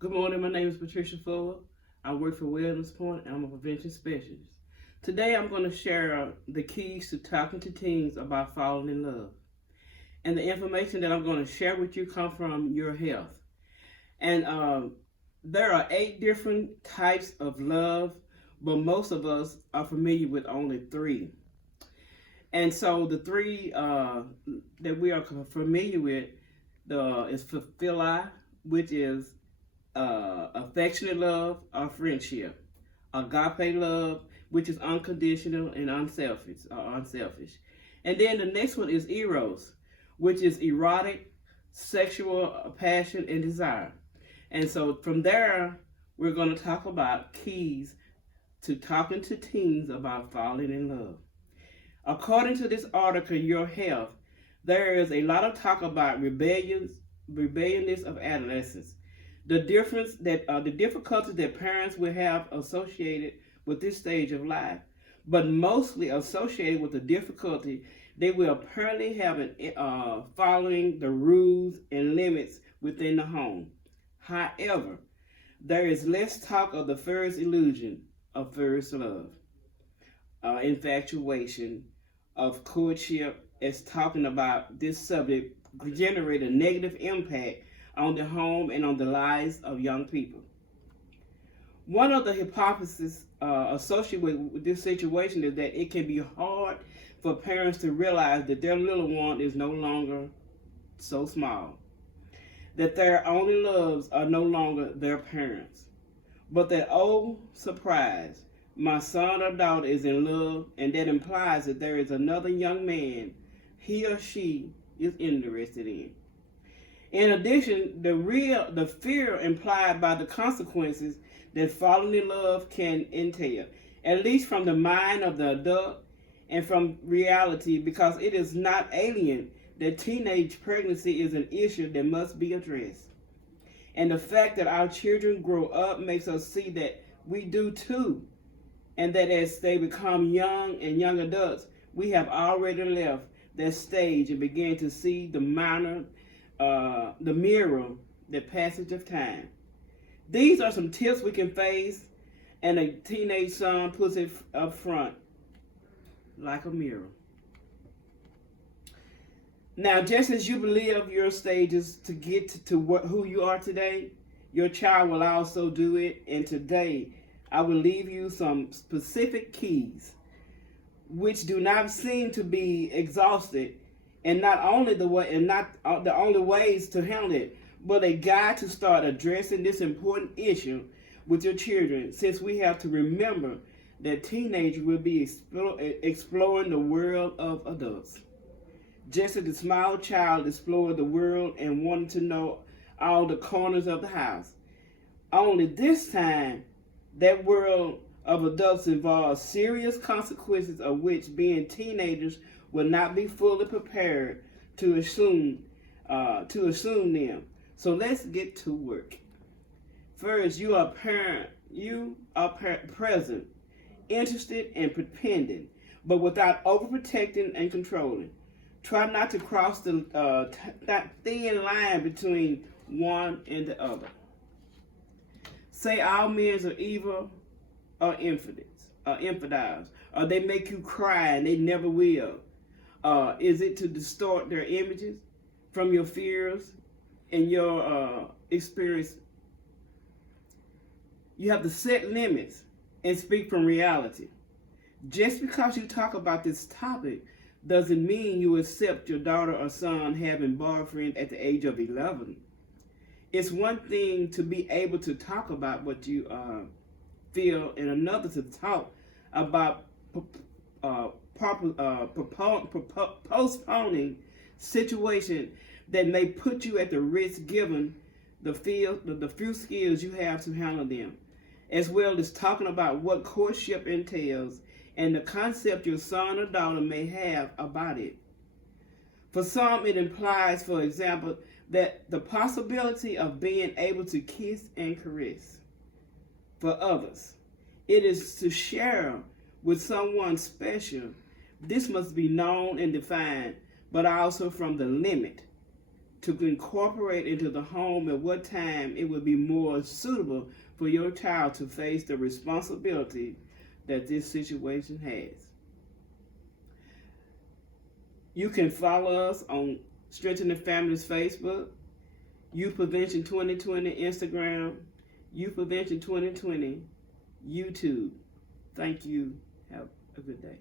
Good morning, my name is Patricia Fuller. I work for Wellness Point and I'm a prevention specialist. Today I'm going to share the keys to talking to teens about falling in love. And the information that I'm going to share with you come from Your Health. And there are 8 different types of love, but most of us are familiar with only 3. And so the 3 that we are familiar with is philia, which is affectionate love or friendship, agape love, which is unconditional and unselfish. And then the next one is eros, which is erotic, sexual passion and desire. And so from there, we're going to talk about keys to talking to teens about falling in love. According to this article, Your Health, there is a lot of talk about rebelliousness of adolescence. The difficulties that parents will have associated with this stage of life, but mostly associated with the difficulty they will apparently have in following the rules and limits within the home. However, there is less talk of the first illusion of first love, infatuation, of courtship, as talking about this subject generate a negative impact on the home and on the lives of young people. One of the hypotheses associated with this situation is that it can be hard for parents to realize that their little one is no longer so small, that their only loves are no longer their parents, but that, oh, surprise, my son or daughter is in love, and that implies that there is another young man he or she is interested in. In addition, the fear implied by the consequences that falling in love can entail, at least from the mind of the adult and from reality, because it is not alien that teenage pregnancy is an issue that must be addressed. And the fact that our children grow up makes us see that we do too, and that as they become young and young adults, we have already left that stage and begin to see the mirror, the passage of time. These are some tips we can face, and a teenage son puts it up front like a mirror. Now, just as you believe your stages to get to who you are today, your child will also do it. And today, I will leave you some specific keys, which do not seem to be exhausted, and not the only ways to handle it, but a guide to start addressing this important issue with your children, since we have to remember that teenagers will be exploring the world of adults. Just as the small child explored the world and wanted to know all the corners of the house. Only this time, that world of adults involves serious consequences of which being teenagers will not be fully prepared to assume them. So let's get to work. First, you are present, interested, and pretending, but without overprotecting and controlling. Try not to cross the thin line between one and the other. Say all men are evil or infidels, or they make you cry and they never will. Is it to distort their images from your fears and your experience? You have to set limits and speak from reality. Just because you talk about this topic doesn't mean you accept your daughter or son having boyfriends at the age of 11. It's one thing to be able to talk about what you feel, and another to talk about postponing situation that may put you at the risk given the few skills you have to handle them, as well as talking about what courtship entails and the concept your son or daughter may have about it. For some, it implies, for example, that the possibility of being able to kiss and caress. For others, it is to share with someone special. This must be known and defined, but also from the limit to incorporate into the home at what time it would be more suitable for your child to face the responsibility that this situation has. You can follow us on Strengthening Families Facebook, Youth Prevention 2020 Instagram, Youth Prevention 2020 YouTube. Thank you. Have a good day.